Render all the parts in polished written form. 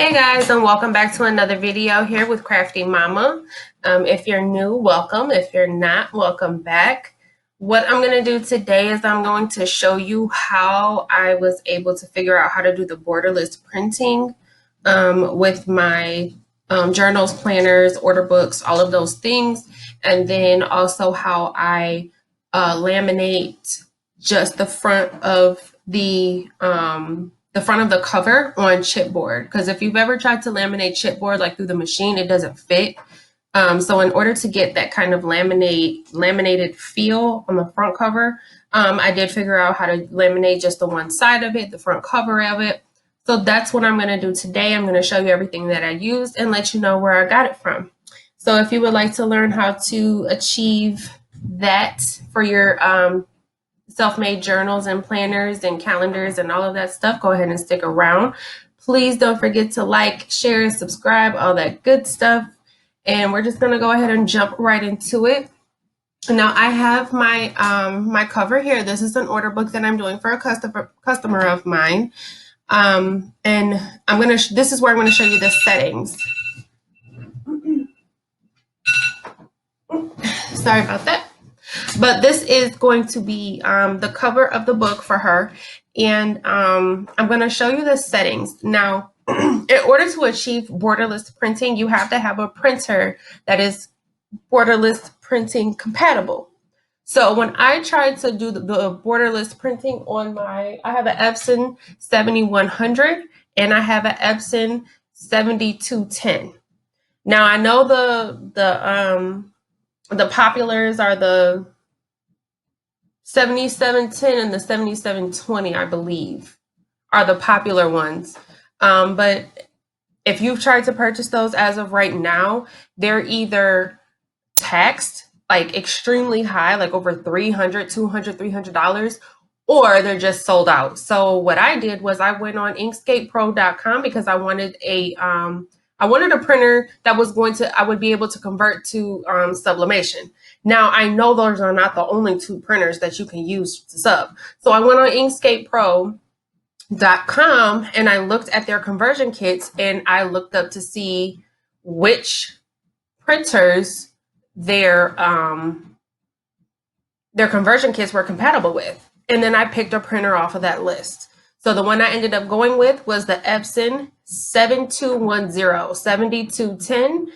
Hey guys, and welcome back to another video here with Crafty Mama. If you're new, welcome. If you're not, welcome back. What I'm going to do today is I'm going to show you how I was able to figure out how to do the borderless printing with my journals, planners, order books, all of those things. And then also how I laminate just the front of the cover on chipboard, because if you've ever tried to laminate chipboard like through the machine, it doesn't fit. So in order to get that kind of laminated feel on the front cover, I did figure out how to laminate just the one side of it, the front cover of it. So that's what I'm going to do today. I'm going to show you everything that I used and let you know where I got it from. So if you would like to learn how to achieve that for your self-made journals and planners and calendars and all of that stuff, go ahead and stick around. Please don't forget to like, share, subscribe, all that good stuff. And we're just going to go ahead and jump right into it. Now I have my my cover here. This is an order book that I'm doing for a customer of mine. And this is where I'm going to show you the settings. Sorry about that. But this is going to be the cover of the book for her. And I'm going to show you the settings. Now, in order to achieve borderless printing, you have to have a printer that is borderless printing compatible. So when I tried to do the borderless printing on I have an Epson 7100 and I have an Epson 7210. Now I know the populars are the 7710 and the 7720, I believe, are the popular ones. But if you've tried to purchase those as of right now, they're either taxed like extremely high, like over $300, $200, $300, or they're just sold out. So what I did was I went on inkscapepro.com because I wanted a printer that I would be able to convert to sublimation. Now I know those are not the only two printers that you can use to sub. So I went on inkscapepro.com and I looked at their conversion kits and I looked up to see which printers their conversion kits were compatible with. And then I picked a printer off of that list. So the one I ended up going with was the Epson 7210, 7210.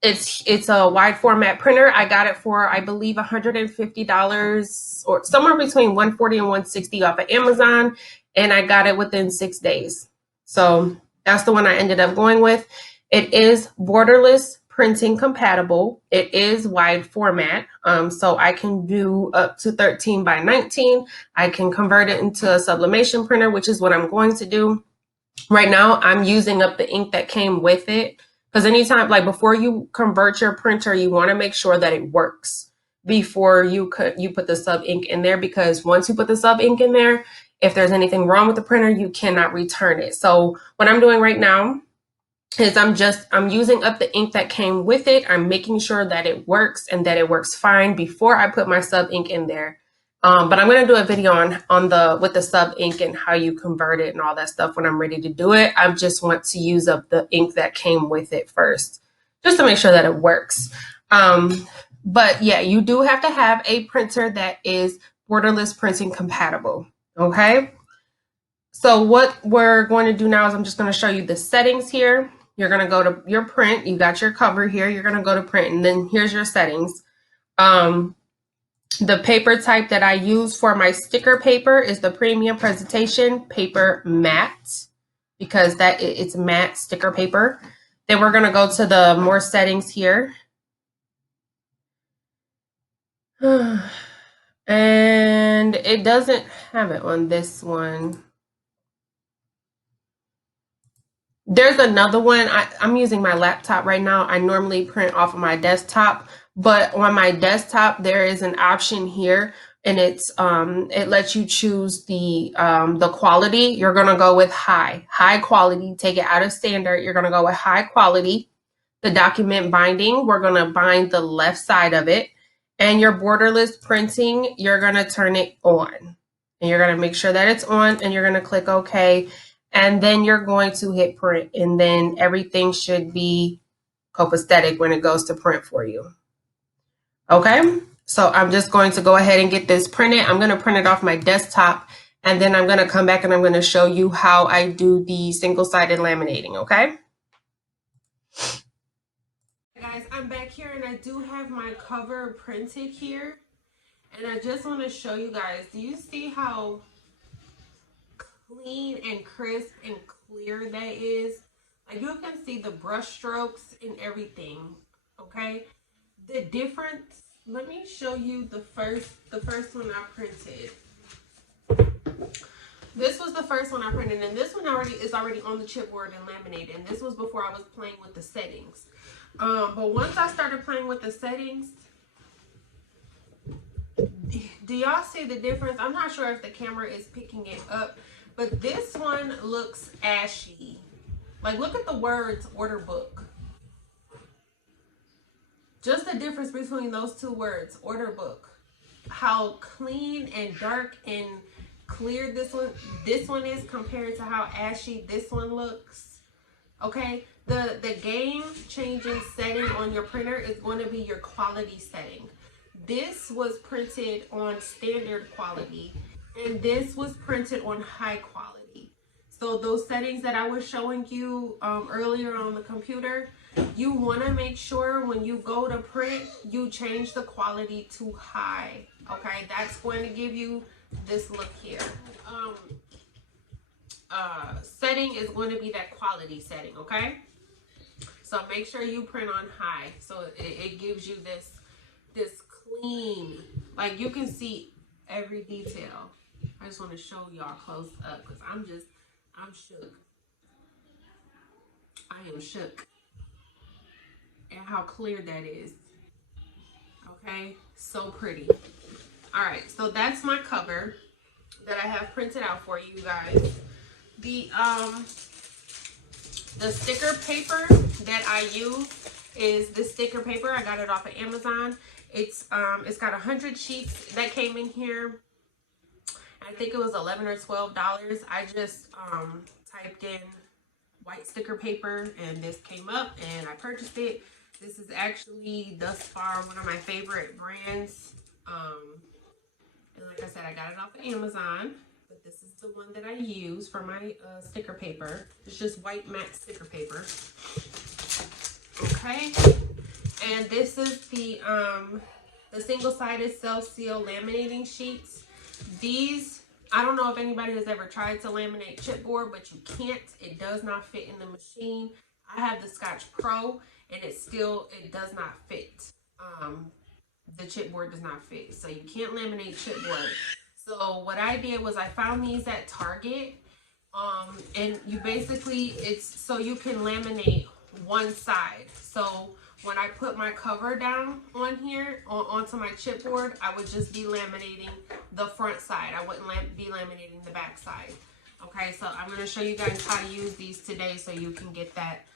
It's a wide format printer. I got it for, I believe, $150 or somewhere between $140 and $160 off of Amazon. And I got it within 6 days. So that's the one I ended up going with. It is borderless printing compatible. It is wide format. So I can do up to 13 by 19. I can convert it into a sublimation printer, which is what I'm going to do. Right now, I'm using up the ink that came with it. Because anytime, like before you convert your printer, you want to make sure that it works before you put the sub ink in there. Because once you put the sub ink in there, if there's anything wrong with the printer, you cannot return it. So what I'm doing right now is I'm using up the ink that came with it. I'm making sure that it works and that it works fine before I put my sub ink in there. But I'm going to do a video with the sub ink and how you convert it and all that stuff when I'm ready to do it. I just want to use up the ink that came with it first, just to make sure that it works. But yeah, you do have to have a printer that is borderless printing compatible. Okay. So what we're going to do now is I'm just going to show you the settings here. You're going to go to your print. You got your cover here. You're going to go to print, and then here's your settings. The paper type that I use for my sticker paper is the Premium Presentation Paper Matte, because it's matte sticker paper. Then we're going to go to the more settings here. And it doesn't have it on this one. There's another one. I'm using my laptop right now. I normally print off of my desktop, but on my desktop there is an option here, and it lets you choose the quality. You're gonna go with high quality. Take it out of standard. You're gonna go with high quality. The document binding, we're gonna bind the left side of it, and your borderless printing, you're gonna turn it on, and you're gonna make sure that it's on, and you're gonna click OK. and then you're going to hit print, and then everything should be copacetic when it goes to print for you. Okay, so I'm just going to go ahead and get this printed. I'm going to print it off my desktop, and then I'm going to come back and I'm going to show you how I do the single-sided laminating, okay? Guys, I'm back here and I do have my cover printed here. And I just want to show you guys, do you see how clean and crisp and clear that is? Like, you can see the brush strokes and everything, okay? The difference, let me show you the first one I printed. This was the first one I printed, and this one is already on the chipboard and laminated, and this was before I was playing with the settings. But once I started playing with the settings, do y'all see the difference? I'm not sure if the camera is picking it up, but this one looks ashy. Like, look at the words order book. Just the difference between those two words, order book. How clean and dark and clear this one is compared to how ashy this one looks. Okay, the game changing setting on your printer is going to be your quality setting. This was printed on standard quality, and this was printed on high quality. So those settings that I was showing you earlier on the computer, you want to make sure when you go to print, you change the quality to high. Okay, that's going to give you this look here. Setting is going to be that quality setting, okay? So make sure you print on high, so it gives you this clean, like you can see every detail. I just want to show y'all close up because I'm shook. I am shook at how clear that is. Okay, so pretty. All right, so that's my cover that I have printed out for you guys. The sticker paper that I use is this sticker paper. I got it off of Amazon. It's got 100 sheets that came in here. I think it was $11 or $12. I just typed in white sticker paper and this came up and I purchased it. This is actually thus far one of my favorite brands. And like I said, I got it off of Amazon. But this is the one that I use for my sticker paper. It's just white matte sticker paper. Okay. And this is the single-sided self-seal laminating sheets. These, I don't know if anybody has ever tried to laminate chipboard, but you can't. It does not fit in the machine. I have the Scotch Pro, and it does not fit. The chipboard does not fit, so you can't laminate chipboard. So what I did was I found these at Target, and you basically, it's so you can laminate one side. So when I put my cover down on here, onto my chipboard, I would just be laminating the front side. I wouldn't be laminating the back side. Okay, so I'm going to show you guys how to use these today so you can get that,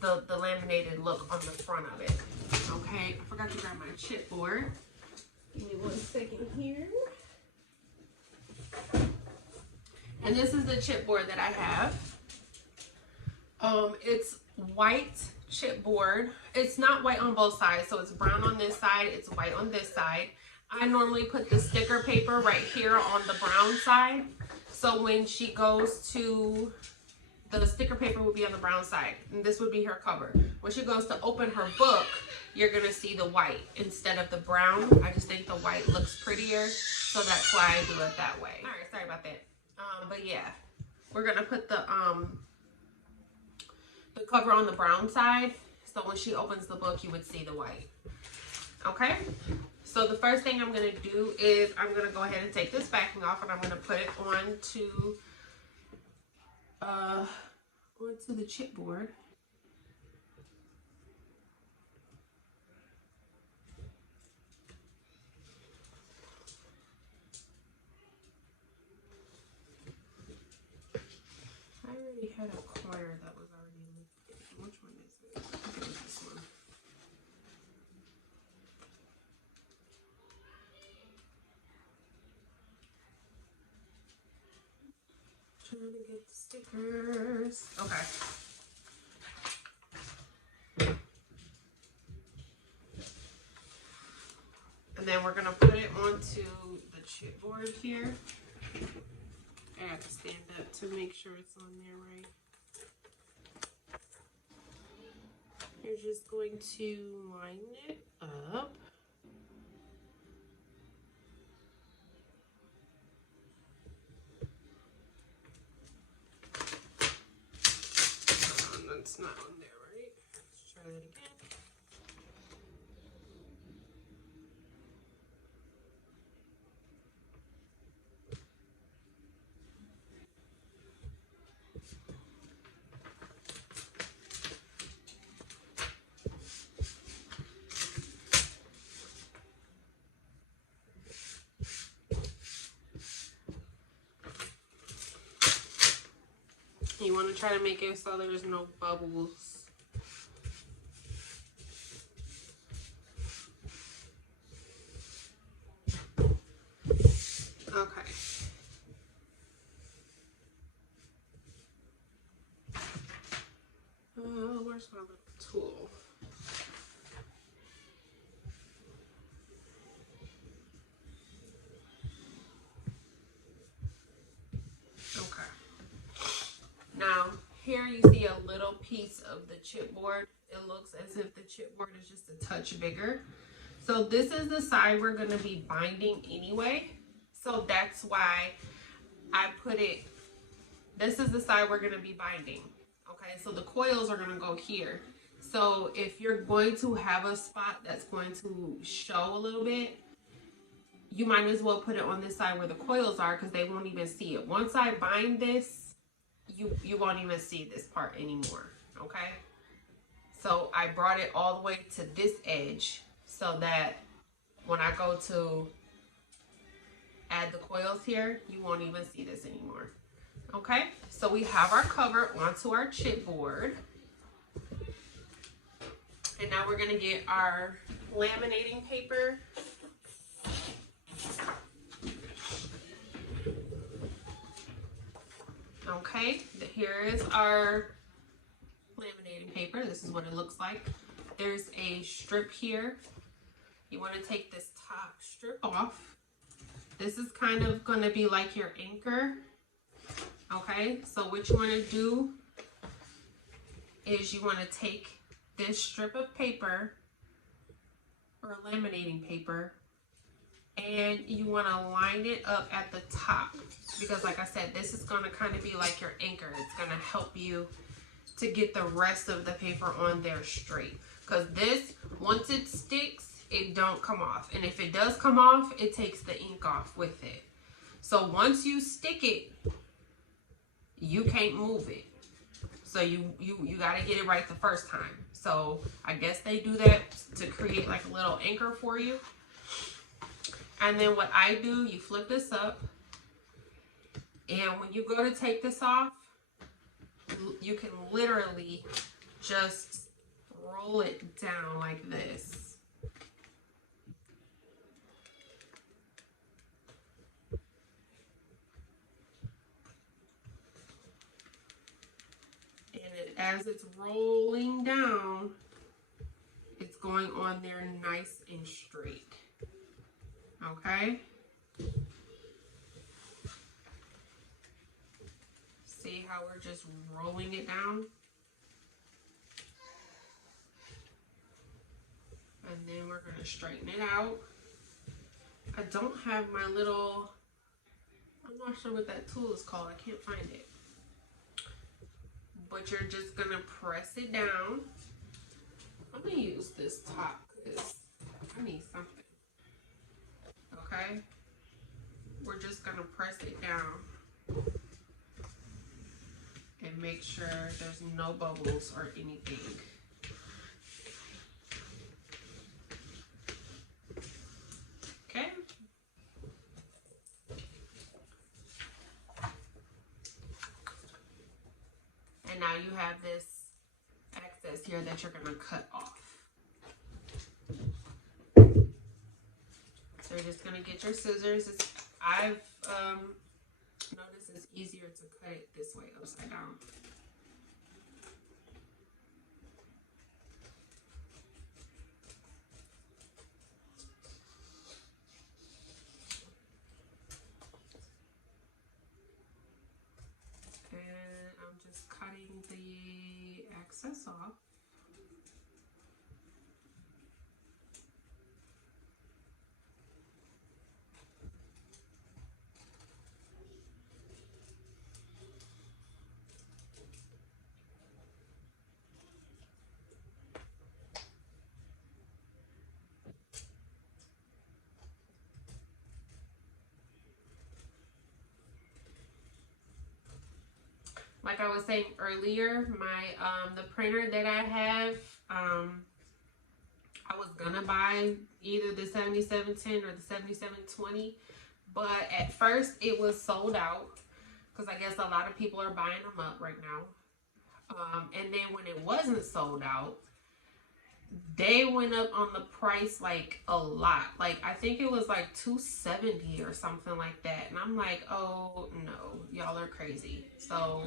the laminated look on the front of it. Okay, I forgot to grab my chipboard. Give me 1 second here. And this is the chipboard that I have. It's white chipboard. It's not white on both sides, so it's brown on this side, it's white on this side. I normally put the sticker paper right here on the brown side, so when she goes to, the sticker paper would be on the brown side, and this would be her cover. When she goes to open her book, you're gonna see the white instead of the brown. I just think the white looks prettier, so that's why I do it that way. All right, sorry about that. But yeah, we're gonna put the cover on the brown side, so when she opens the book, you would see the white. Okay, so the first thing I'm gonna do is I'm gonna go ahead and take this backing off, and I'm gonna put it onto the chipboard. I already had a corner that was already lifted. Which one is it? I think it's this one. Trying to get the stickers. Okay. And then we're gonna put it onto the chipboard here. I have to stand up to make sure it's on there right. You're just going to line it up. That's not on there, right? Let's try that again. You want to try to make it so there's no bubbles. Okay. Where's my little tool? Okay. Now, here you see a little piece of the chipboard. It looks as if the chipboard is just a touch bigger. So this is the side we're going to be binding anyway. So that's why I put it, this is the side we're going to be binding. Okay, so the coils are going to go here. So if you're going to have a spot that's going to show a little bit, you might as well put it on this side where the coils are, because they won't even see it. Once I bind this, you won't even see this part anymore. Okay, so I brought it all the way to this edge so that when I go to add the coils here, you won't even see this anymore. Okay, so we have our cover onto our chipboard. And now we're gonna get our laminating paper. Okay, here is our laminating paper. This is what it looks like. There's a strip here. You want to take this top strip off. This is kind of going to be like your anchor. Okay, so what you want to do is you want to take this strip of paper or laminating paper and you want to line it up at the top, because like I said, this is going to kind of be like your anchor. It's going to help you to get the rest of the paper on there straight, because this, once it sticks, it don't come off, and if it does come off, it takes the ink off with it. So once you stick it, you can't move it. So you got to get it right the first time. So I guess they do that to create like a little anchor for you. And then what I do, you flip this up, and when you go to take this off, you can literally just roll it down like this. And as it's rolling down, it's going on there nice and straight. Okay? See how we're just rolling it down? And then we're going to straighten it out. I don't have my little, I'm not sure what that tool is called. I can't find it. But you're just going to press it down. I'm going to use this top because I need something. Okay? We're just going to press it down and make sure there's no bubbles or anything. Okay? And now you have this excess here that you're going to cut off. So you're just going to get your scissors. Notice it's easier to cut it this way, upside down. And I'm just cutting the excess off. Like I was saying earlier, my the printer that I have, I was gonna buy either the 7710 or the 7720, but at first it was sold out because I guess a lot of people are buying them up right now. And then when it wasn't sold out, they went up on the price like a lot. Like I think it was like $270 or something like that, and I'm like, oh no, y'all are crazy. So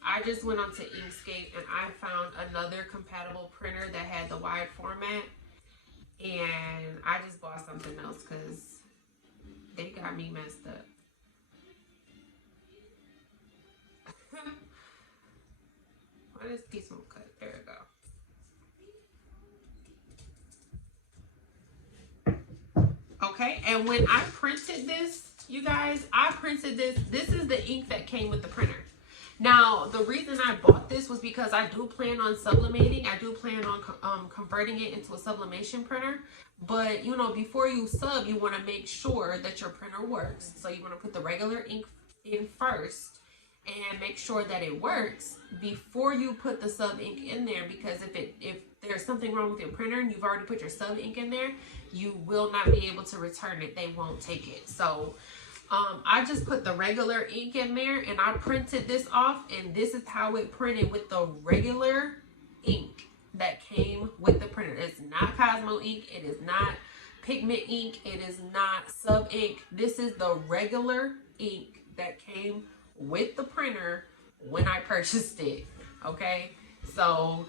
I just went onto Inkscape and I found another compatible printer that had the wide format, and I just bought something else because they got me messed up. Why this piece won't cut? There we go. Okay, and when I printed this, you guys, I printed this. This is the ink that came with the printer. Now, the reason I bought this was because I do plan on sublimating. I do plan on converting it into a sublimation printer. But, you know, before you sub, you want to make sure that your printer works. So you want to put the regular ink in first and make sure that it works before you put the sub ink in there, because if there's something wrong with your printer and you've already put your sub ink in there, you will not be able to return it. They won't take it. So I just put the regular ink in there and I printed this off, and this is how it printed with the regular ink that came with the printer. It's not Cosmo ink, it is not pigment ink, it is not sub ink. This is the regular ink that came with the printer when I purchased it. Okay, so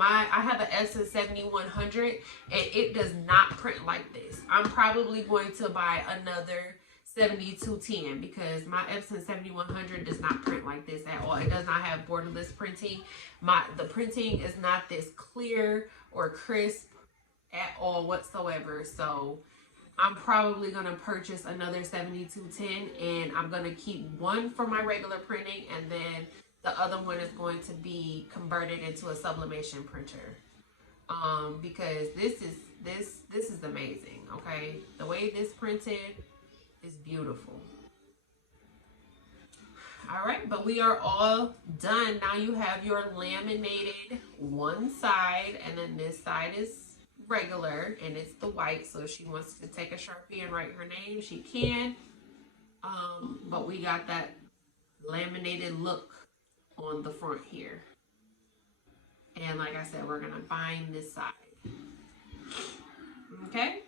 I have an Epson 7100 and it does not print like this. I'm probably going to buy another 7210 because my Epson 7100 does not print like this at all. It does not have borderless printing. The printing is not this clear or crisp at all whatsoever. So I'm probably going to purchase another 7210, and I'm going to keep one for my regular printing, and then the other one is going to be converted into a sublimation printer. Because this is amazing. Okay, the way this printed is beautiful. All right, but we are all done. Now you have your laminated one side, and then this side is regular, and it's the white. So if she wants to take a Sharpie and write her name, she can. But we got that laminated look on the front here. And like I said, we're gonna bind this side. Okay,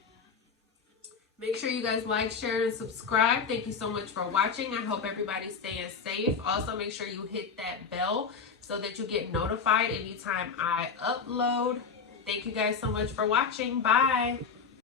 make sure you guys like, share, and subscribe. Thank you so much for watching. I hope everybody's staying safe. Also, make sure you hit that bell so that you get notified anytime I upload. Thank you guys so much for watching. Bye.